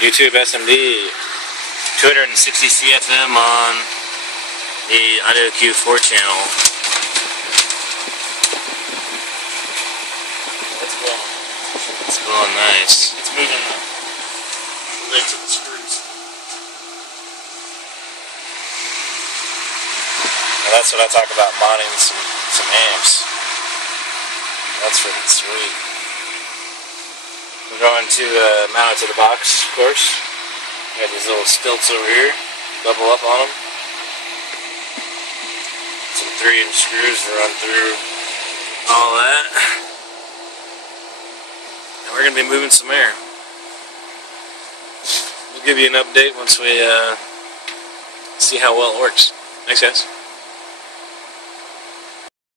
YouTube SMD, 260 CFM on the Audio Q4 channel. It's blowing nice. It's moving the lids of the screws. Well, that's what I talk about, modding some amps. That's freaking sweet. We're going to mount it to the box, of course. Got these little stilts over here, double up on them. Some 3-inch screws to run through all that. And we're going to be moving some air. We'll give you an update once we see how well it works. Thanks, guys.